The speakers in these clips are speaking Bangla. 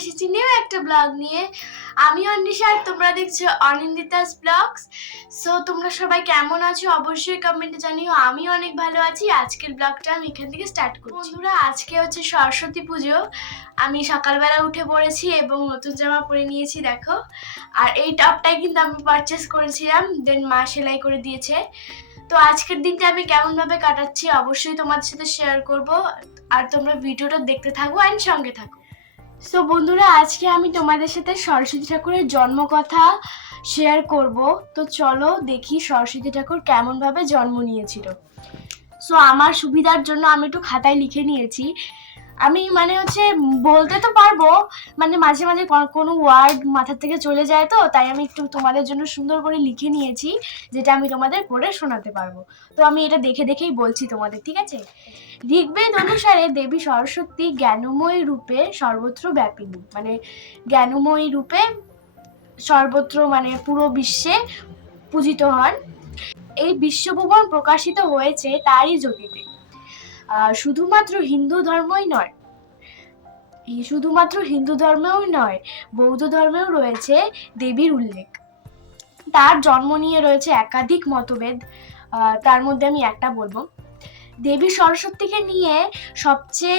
এসেছি নিউ একটা ব্লগ নিয়ে। আমি অনিশা আর তোমরা দেখছ অনিন্দিতাস ব্লগস সো তোমরা সবাই কেমন আছো? অবশ্যই কমেন্টে জানিও। আমি অনেক ভালো আছি। আজকের ব্লগটা আমি এখান থেকে স্টার্ট করছি। বন্ধুরা, আজকে হচ্ছে সরস্বতী পুজো। আমি সকালবেলা উঠে পড়েছি এবং নতুন জামা পরে নিয়েছি, দেখো। আর এই টপটাই কিন্তু আমি পারচেস করেছিলাম দেন মা সেলাই করে দিয়েছে। তো আজকের দিনটা আমি কেমনভাবে কাটাচ্ছি, অবশ্যই তোমাদের সাথে শেয়ার করব। আর তোমরা ভিডিওটা দেখতে থাকো অ্যান্ড সঙ্গে থাকো। সো বন্ধুরা, আজকে আমি তোমাদের সাথে সরস্বতী ঠাকুরের জন্মকথা শেয়ার করব। তো চলো দেখি সরস্বতী ঠাকুর কেমনভাবে জন্ম নিয়েছিল। সো আমার সুবিধার জন্য আমি একটু খাতায় লিখে নিয়েছি। আমি মানে হচ্ছে বলতে তো পারব মানে মাঝে মাঝে কোনো- ওয়ার্ড মাথার থেকে চলে যায় তো, তাই আমি একটু তোমাদের জন্য সুন্দর করে লিখে নিয়েছি, যেটা আমি তোমাদের পড়ে শোনাতে পারব। তো আমি এটা দেখে দেখেই বলছি তোমাদের, ঠিক আছে? ঋগ্বেদ অনুসারে দেবী সরস্বতী জ্ঞানময় রূপে সর্বত্র ব্যাপিনী। মানে জ্ঞানময় রূপে সর্বত্র মানে পুরো বিশ্বে পূজিত হন। এই বিশ্বভুবন প্রকাশিত হয়েছে তারই জ্যোতিতে। শুধুমাত্র হিন্দু ধর্মই নয়। শুধুমাত্র হিন্দু ধর্মেও নয়, বৌদ্ধ ধর্মেও রয়েছে দেবীর উল্লেখ। তার জন্ম নিয়ে রয়েছে একাধিক মতভেদ তার মধ্যে আমি একটা বলব। দেবী সরস্বতীকে নিয়ে সবচেয়ে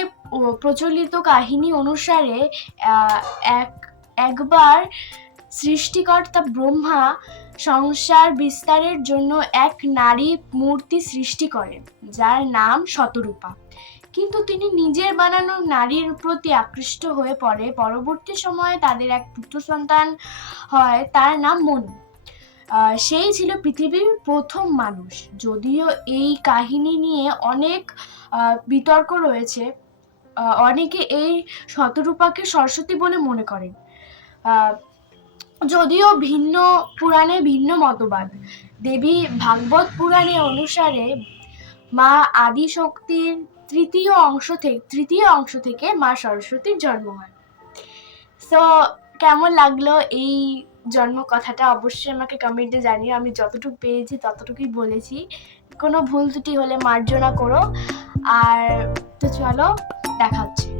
প্রচলিত কাহিনী অনুসারে এক, একবার সৃষ্টিকর্তা ব্রহ্মা সংসার বিস্তারের জন্য এক নারী মূর্তি সৃষ্টি করেন, যার নাম শতরূপা। কিন্তু তিনি নিজের বানানো নারীর প্রতি আকৃষ্ট হয়ে পড়ে। পরবর্তী সময়ে তাদের এক পুত্র সন্তান হয়, তার নাম মনু সেই ছিল পৃথিবীর প্রথম মানুষ। যদিও এই কাহিনী নিয়ে অনেক বিতর্ক রয়েছে অনেকে এই শতরূপাকে সরস্বতী বলে মনে করেন। যদিও ভিন্ন পুরাণে ভিন্ন মতবাদ। দেবী ভাগবত পুরাণে অনুসারে মা আদি শক্তির তৃতীয় অংশ থেকে তৃতীয় অংশ থেকে মা সরস্বতীর জন্ম হয়। সো কেমন লাগল এই জন্ম কথাটা? অবশ্যই আমাকে কমেন্টে জানিও। আমি যতটুকু পেয়েছি, ততটুকুই বলেছি। কোনো ভুল ত্রুটি হলে মার্জনা করো। আর তো চলো, দেখা হচ্ছে।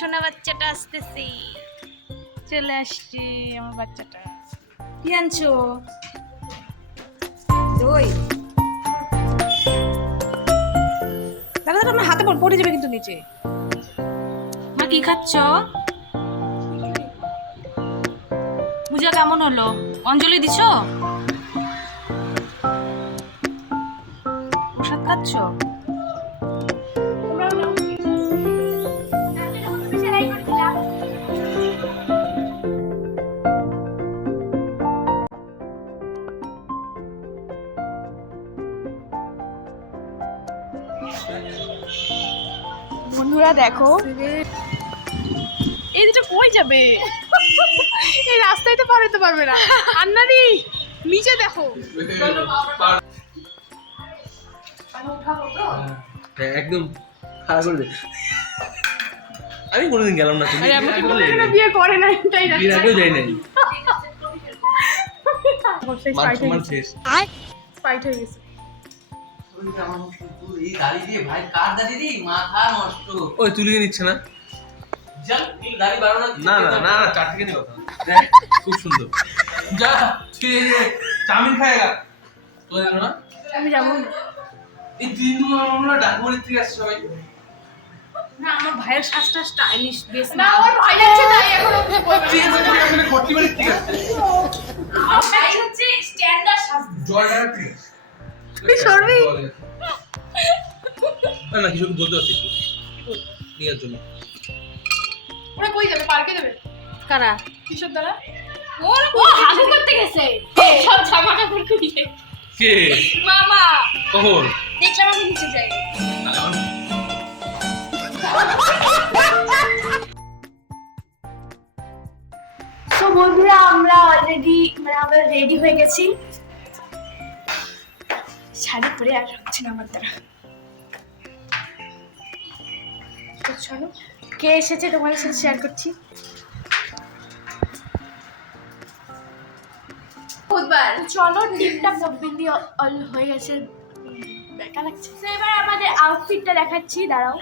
সোনা বাচ্চাটা আসতেছি। চলে আসছি আমার বাচ্চাটা। কি আনছো? দই। দাদা দাদা আমার হাতে পড়- পড়ে যাবে কিন্তু নিচে। মা কি খাচ্ছ? পূজা কেমন হলো? অঞ্জলি দিছ? প্রসাদ খাচ্ছ? বন্ধুরা দেখো। এই দুটো কই যাবে? এই রাস্তায় তো পার হতে পারবে না। আন্নারি নিচে দেখো। হ্যাঁ, একদম খারাপ করবে আমি কোনোদিন গেলাম না তুমি আমাকে বলে না বিয়ে করে না এর যাচ্ছে। আগেও যাই নাই সম্মান গেছে। শেষ। স্পাইট হয়ে গেছে। ওই তুলিয়ে নিচ্ছে না? চল এই দাড়ি বাড়ানো না না না না চার থেকে কথা খুব সুন্দর। যা তুই এই যে চাউমিন খায়গা তো না? আমি যাব। এই দিন আমরা ডাকবাড়ির থেকে আসছে সবাই। না আমার ভাইয়ের শ্বাসটা স্টাইলিশ বেশ না আমার ভয় লাগছে তাই এখন আসলে হচ্ছে স্ট্যান্ডার্ড সরবি? না না কিছু বলতে পারছি জন্য। ওরা কই যাবে? পার্কে যাবে? কারা? কিসব দ্বারা? ওর ও হাগু করতে গেছে। সব জামা কাপড় খুলে কে? মামা। কখন? দেখলাম আমি নিচে যাই। তো বন্ধুরা আমরা অলরেডি মানে আমরা রেডি হয়ে গেছি। শাড়ি পরে আর হচ্ছে না আমার দ্বারা। চলো কে এসেছে তোমার সাথে শেয়ার করছি? বুধবার। চলো ডিমটা মব্বিন্দি অল হয়ে গেছে। দেখা লাগছে। তো এবার আমাদের আউটফিটটা দেখাচ্ছি দাঁড়াও।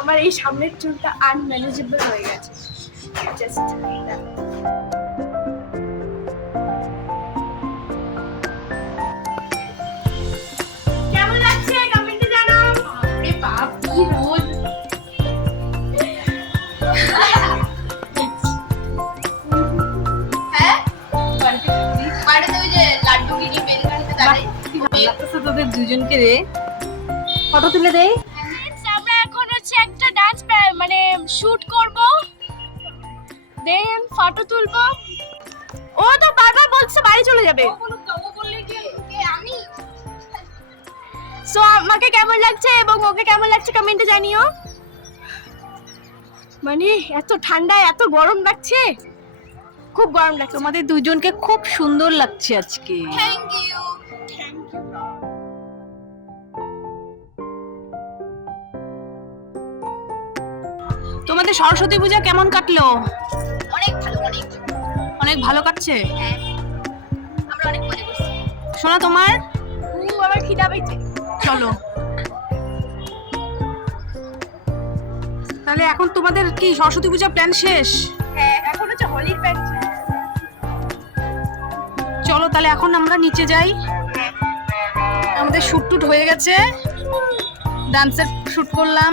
আমার এই সামনের চুলটা আনম্যানেজেবল হয়ে গেছে। জাস্ট কি রোদ দুজনকে রে ফটো তুলে দে Friends, আমরা এখন হচ্ছে একটা ডান্স মানে শুট করব দেন ফটো তুলবো ও তো বারবার বলছে বাড়ি চলে যাবে। সো আমাকে কেমন লাগছে এবং ওকে কেমন লাগছে কমেন্টে জানিও। মানে এত ঠান্ডা এত গরম লাগছে। খুব গরম লাগছে। তোমাদের দুজনকে খুব সুন্দর লাগছে আজকে। থ্যাংক ইউ তোমাদের সরস্বতী পূজা কেমন কাটলো? অনেক ভালো অনেক অনেক ভালো কাটছে? হ্যাঁ আমরা অনেক মজা করছি। শোনা তোমার। উ আমার খিদা পেয়েছে। চলো। তাহলে এখন তোমাদের কি সরস্বতী পূজা প্ল্যান শেষ? হ্যাঁ এখন হচ্ছে হোলির প্ল্যান চলো তাহলে এখন আমরা নিচে যাই। আমাদের শুট টুট হয়ে গেছে। ডান্সের শুট করলাম।